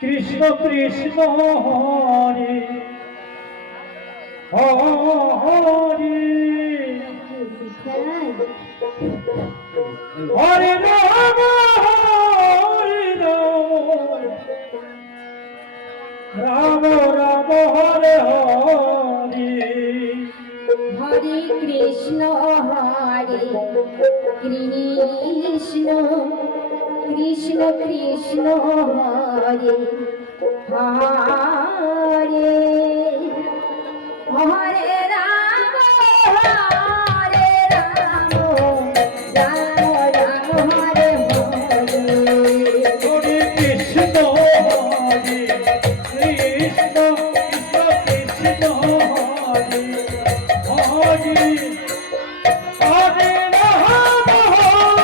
Krishna Krishna Hare Hare Hare Ram Ram Ram Hare Hare Hare Krishna Krishna Krishna Krishna Hare Hare Hare Ram Hare Ram Ram Ram Hare Hare Hare Krishna Hare Krishna Krishna Krishna Hare Hare Hare Ram Hare Ram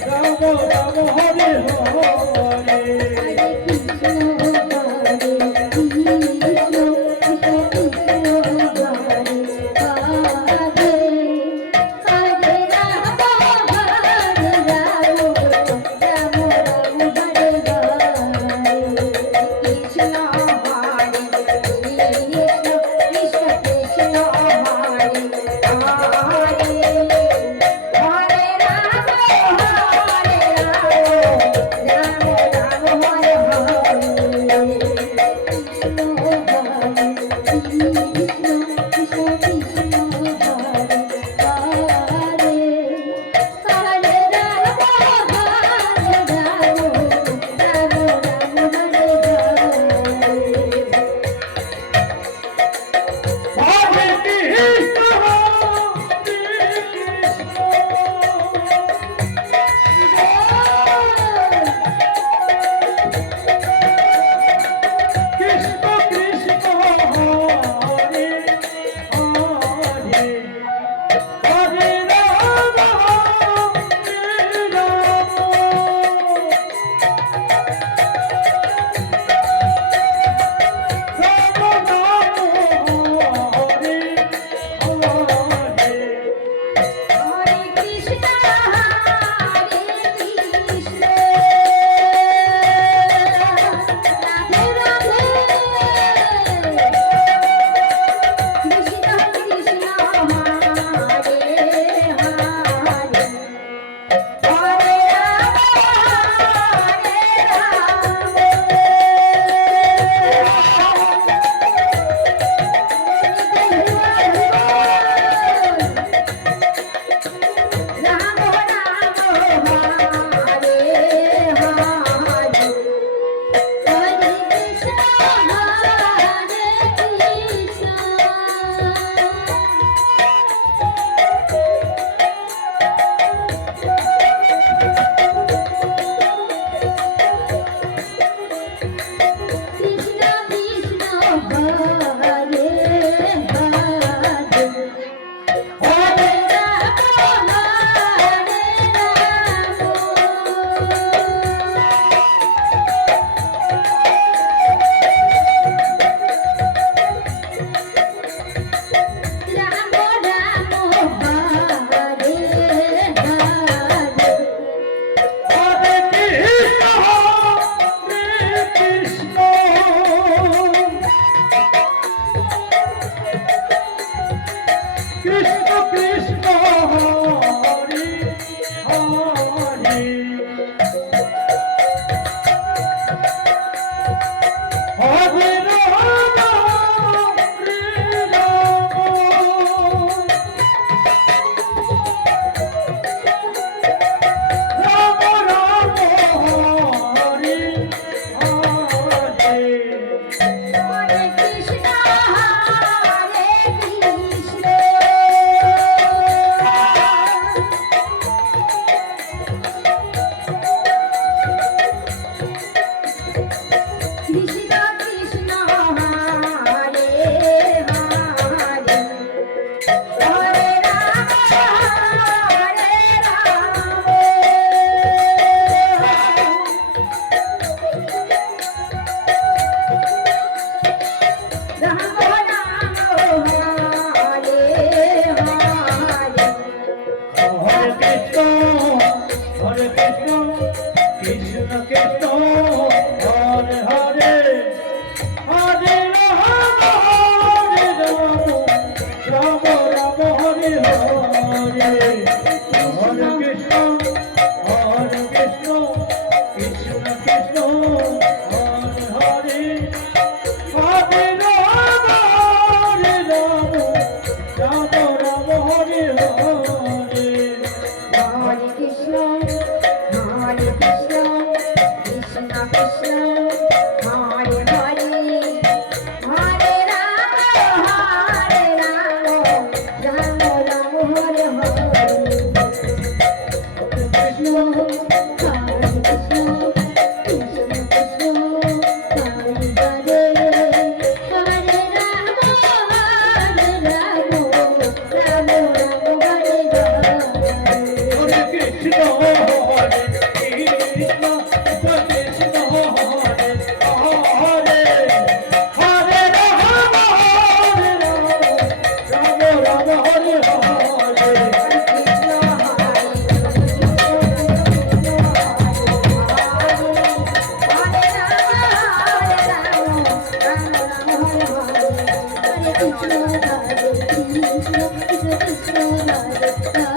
Ram Ram Hare Hare Krishna Krishna Hare Hare Hare Ram Hare Ram Ram Ram Hare Hare Hare Krishna Krishna Krishna Hare Hare Hare Ram Ram Ram Hare Hare Hare Krishna Krishna Krishna Hare Hare Hare Ram Ram Ram Hare Hare Hare Krishna Krishna Krishna Hare Hare Hare Ram Ram Ram Hare Hare Hare Krishna Krishna Krishna Hare Hare Hare Ram Ram Ram Hare Hare Krishna Hare Krishna Krishna Krishna Hare Hare Hare Ram Ram Hare Hare Hare Krishna Hare Krishna Krishna Hare Hare Hare Ram Ram Hare Hare Hare Krishna, Hare Krishna, Krishna Krishna, Hare Hare.